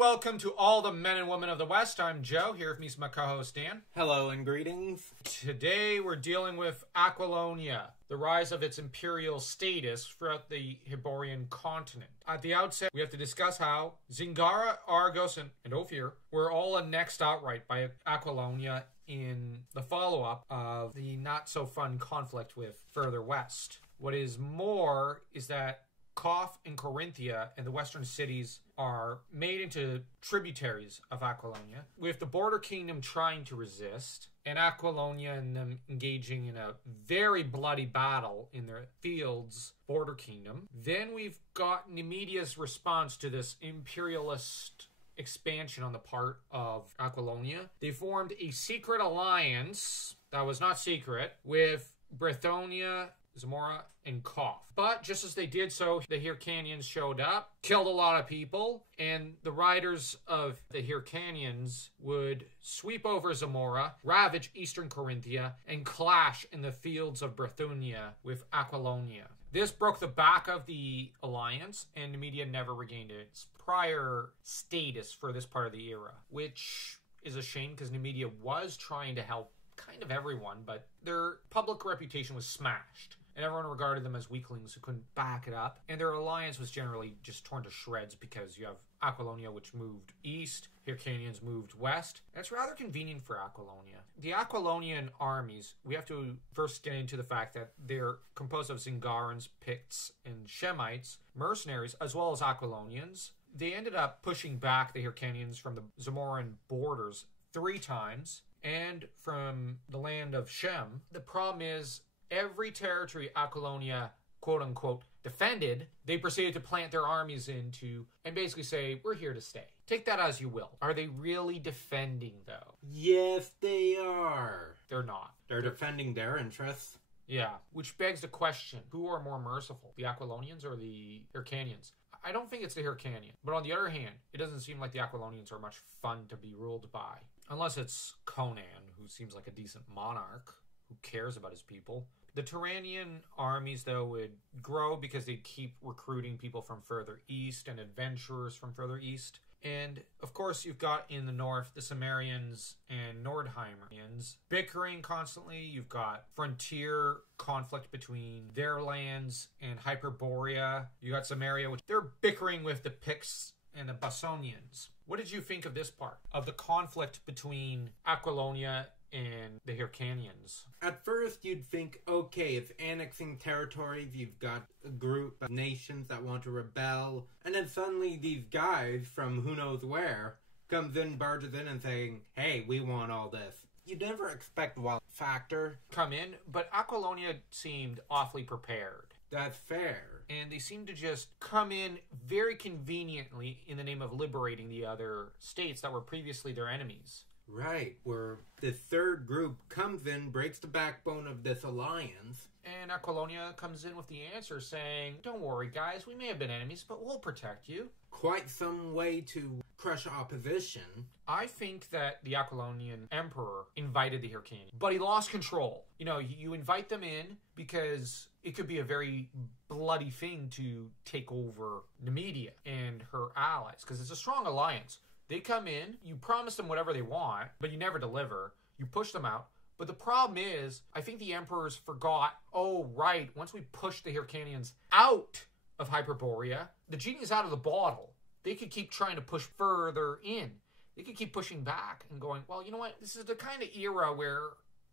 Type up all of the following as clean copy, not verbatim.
welcome to all the men and women of the West. I'm Joe, here with me is my co-host Dan. Hello and greetings. Today we're dealing with Aquilonia, the rise of its imperial status throughout the Hyborian continent. At the outset, we have to discuss how Zingara, Argos, and Ophir were all annexed outright by Aquilonia in the follow-up of the not-so-fun conflict with further west. What is more is that Koth and Corinthia and the western cities are made into tributaries of Aquilonia, with the border kingdom trying to resist, and Aquilonia and them engaging in a very bloody battle in their fields border kingdom. Then we've got Nemedia's response to this imperialist expansion on the part of Aquilonia. They formed a secret alliance that was not secret with Brithonia, Zamora, and Koth. But just as they did so, the Hyrcanians showed up, killed a lot of people, and the riders of the Hyrcanians would sweep over Zamora, ravage eastern Corinthia, and clash in the fields of Brithonia with Aquilonia. This broke the back of the alliance, and Nemedia never regained its prior status for this part of the era, which is a shame because Nemedia was trying to help kind of everyone, but their public reputation was smashed, and everyone regarded them as weaklings who couldn't back it up, and their alliance was generally just torn to shreds because you have Aquilonia, which moved east, Hyrcanians moved west, and it's rather convenient for Aquilonia. The Aquilonian armies, we have to first get into the fact that they're composed of Zingarans, Picts, and Shemites, mercenaries, as well as Aquilonians. They ended up pushing back the Hyrcanians from the Zamoran borders 3 times, and from the land of Shem. The problem is, every territory Aquilonia, quote-unquote, defended, they proceeded to plant their armies into and basically say, we're here to stay. Take that as you will. Are they really defending, though? Yes, they are. They're not. They're defending their interests. Yeah, which begs the question, who are more merciful, the Aquilonians or the Hyrcanians? I don't think it's the Hyrcanians. But on the other hand, it doesn't seem like the Aquilonians are much fun to be ruled by. Unless it's Conan, who seems like a decent monarch, who cares about his people. The Turanian armies, though, would grow because they keep recruiting people from further east and adventurers from further east. And, of course, you've got in the north the Cimmerians and Nordheimerians bickering constantly. You've got frontier conflict between their lands and Hyperborea. You got Samaria, which they're bickering with the Picts and the Basonians. What did you think of this part of the conflict between Aquilonia and the Hyrcanians? At first, you'd think, okay, it's annexing territories, you've got a group of nations that want to rebel, and then suddenly these guys from who knows where comes in, barges in and saying, hey, we want all this. You'd never expect Wild Factor come in, but Aquilonia seemed awfully prepared. That's fair. And they seem to just come in very conveniently in the name of liberating the other states that were previously their enemies. Right, where the third group comes in, breaks the backbone of this alliance. And Aquilonia comes in with the answer saying, don't worry guys, we may have been enemies, but we'll protect you. Quite some way to crush opposition. I think that the Aquilonian emperor invited the Hyrcanians, but he lost control. You know, you invite them in because it could be a very bloody thing to take over Nemedia and her allies, because it's a strong alliance. They come in, you promise them whatever they want, but you never deliver. You push them out. But the problem is, I think the emperors forgot, oh, right, once we push the Hyrcanians out of Hyperborea, the genie's out of the bottle. They could keep trying to push further in. They could keep pushing back and going, well, you know what? This is the kind of era where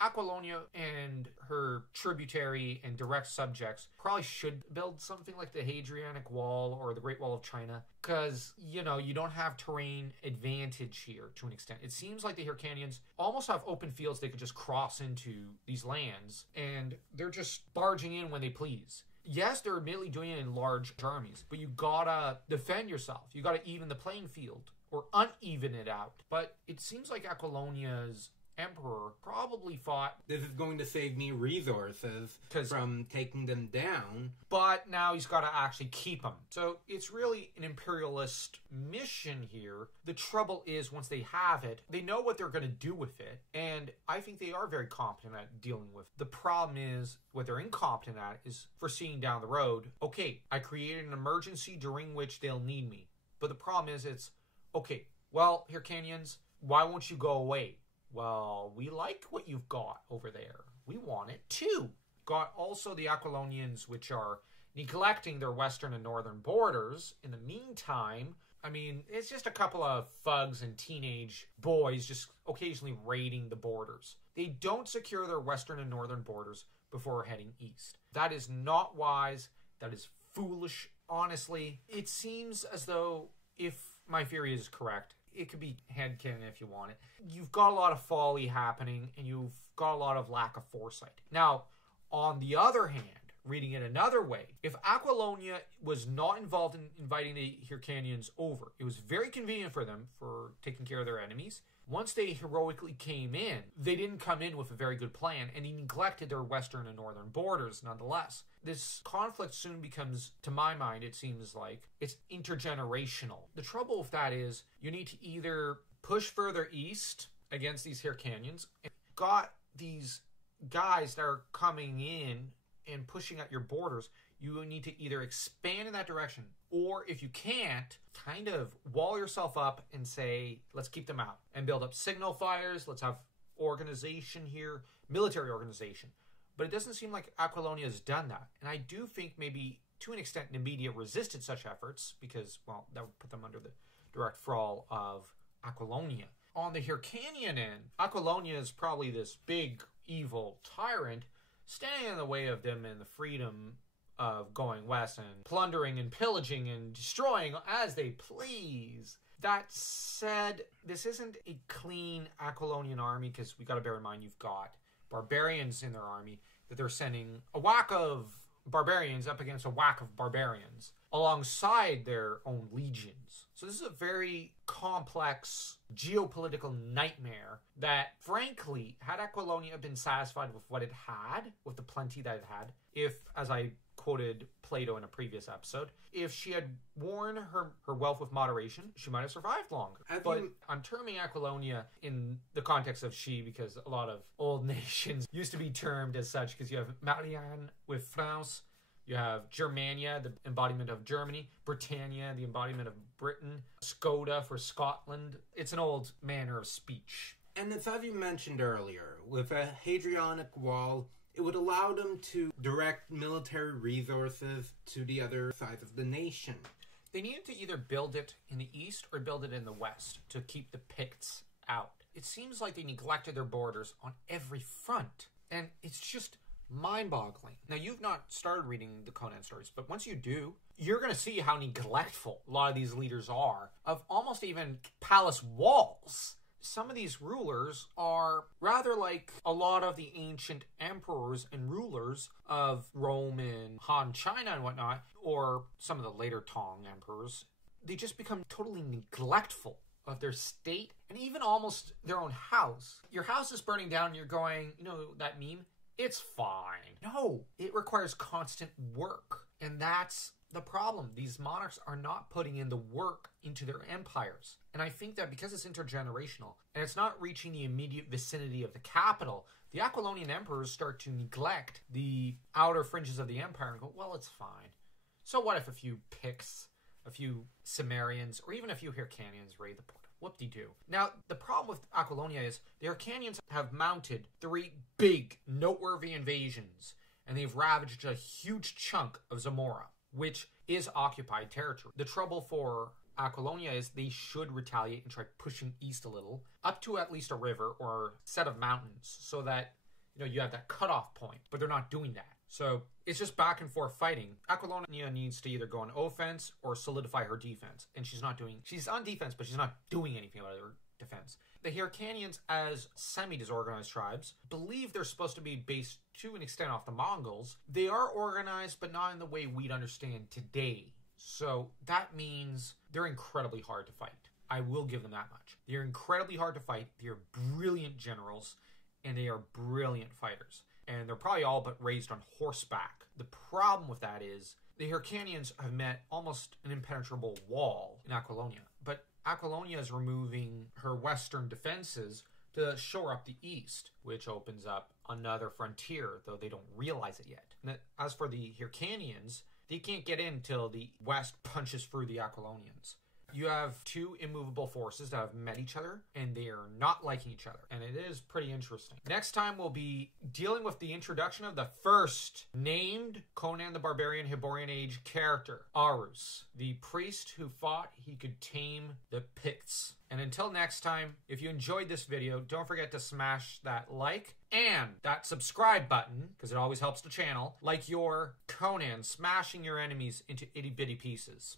Aquilonia and her tributary and direct subjects probably should build something like the Hadrianic Wall or the Great Wall of China, because, you know, you don't have terrain advantage here to an extent. It seems like the Hyrcanians almost have open fields they could just cross into these lands, and they're just barging in when they please. Yes, they're admittedly doing it in large armies, but you gotta defend yourself. You gotta even the playing field, or uneven it out. But it seems like Aquilonia's emperor probably thought, this is going to save me resources from taking them down. But now he's got to actually keep them. So it's really an imperialist mission here. The trouble is, once they have it, they know what they're going to do with it. And I think they are very competent at dealing with it. The problem is, what they're incompetent at is foreseeing down the road, okay, I created an emergency during which they'll need me. But the problem is, it's, Okay, well, Hyrcanians, why won't you go away? Well, we like what you've got over there. We want it too. Got also the Aquilonians, which are neglecting their western and northern borders. In the meantime, I mean, it's just a couple of thugs and teenage boys just occasionally raiding the borders. They don't secure their western and northern borders before heading east. That is not wise. That is foolish. Honestly, it seems as though, if my theory is correct, it could be headcanon if you want it, you've got a lot of folly happening and you've got a lot of lack of foresight. Now, on the other hand, reading it another way, if Aquilonia was not involved in inviting the Hyrcanians over, it was very convenient for them for taking care of their enemies. Once they heroically came in, they didn't come in with a very good plan, and they neglected their western and northern borders nonetheless. This conflict soon becomes, to my mind, it seems like, it's intergenerational. The trouble with that is, you need to either push further east against these Hyrcanians, and got these guys that are coming in and pushing at your borders, you need to either expand in that direction, or if you can't, kind of wall yourself up and say, let's keep them out and build up signal fires. Let's have organization here, military organization. But it doesn't seem like Aquilonia has done that. And I do think maybe to an extent Numidia resisted such efforts because, well, that would put them under the direct thrall of Aquilonia. On the Hyrcanian end, Aquilonia is probably this big evil tyrant standing in the way of them and the freedom of going west and plundering and pillaging and destroying as they please. That said, this isn't a clean Aquilonian army because we got to bear in mind you've got barbarians in their army that they're sending a whack of barbarians up against a whack of barbarians alongside their own legions. So this is a very complex geopolitical nightmare that, frankly, had Aquilonia been satisfied with what it had, with the plenty that it had, if, as I quoted Plato in a previous episode, if she had worn her wealth with moderation, she might have survived longer. I'm terming Aquilonia in the context of she because a lot of old nations used to be termed as such because you have Marianne with France, you have Germania, the embodiment of Germany, Britannia, the embodiment of Britain, Skoda for Scotland. It's an old manner of speech. And as you mentioned earlier, with a Hadrianic wall, it would allow them to direct military resources to the other side of the nation. They needed to either build it in the east or build it in the west to keep the Picts out. It seems like they neglected their borders on every front, and it's just mind-boggling. Now, you've not started reading the Conan stories, but once you do, you're going to see how neglectful a lot of these leaders are of almost even palace walls. Some of these rulers are rather like a lot of the ancient emperors and rulers of Rome and Han China and whatnot, or some of the later Tang emperors. They just become totally neglectful of their state and even almost their own house. Your house is burning down and you're going, you know that meme? It's fine. No, it requires constant work. And that's the problem. These monarchs are not putting in the work into their empires. And I think that because it's intergenerational and it's not reaching the immediate vicinity of the capital, the Aquilonian emperors start to neglect the outer fringes of the empire and go, well, it's fine. So what if a few Picts, a few Cimmerians, or even a few Hyrcanians raid the port? Whoop-de-doo. Now, the problem with Aquilonia is the Hyrcanians have mounted 3 big, noteworthy invasions, and they've ravaged a huge chunk of Zamora, which is occupied territory. The trouble for Aquilonia is they should retaliate and try pushing east a little, up to at least a river or set of mountains, so that you have that cutoff point, but they're not doing that. So it's just back and forth fighting. Aquilonia needs to either go on offense or solidify her defense. And she's on defense, but she's not doing anything about her defense. The Hyrcanians, as semi-disorganized tribes, believe they're supposed to be based to an extent off the Mongols. They are organized, but not in the way we'd understand today. So that means they're incredibly hard to fight. I will give them that much. They're incredibly hard to fight. They're brilliant generals, and they are brilliant fighters. And they're probably all but raised on horseback. The problem with that is the Hyrcanians have met almost an impenetrable wall in Aquilonia. But Aquilonia is removing her western defenses to shore up the east, which opens up another frontier, though they don't realize it yet. And as for the Hyrcanians, they can't get in till the west punches through the Aquilonians. You have two immovable forces that have met each other, and they are not liking each other. And it is pretty interesting. Next time, we'll be dealing with the introduction of the first named Conan the Barbarian Hyborian Age character, Arus, the priest who thought he could tame the Picts. And until next time, if you enjoyed this video, don't forget to smash that like and that subscribe button, because it always helps the channel, like you're Conan smashing your enemies into itty-bitty pieces.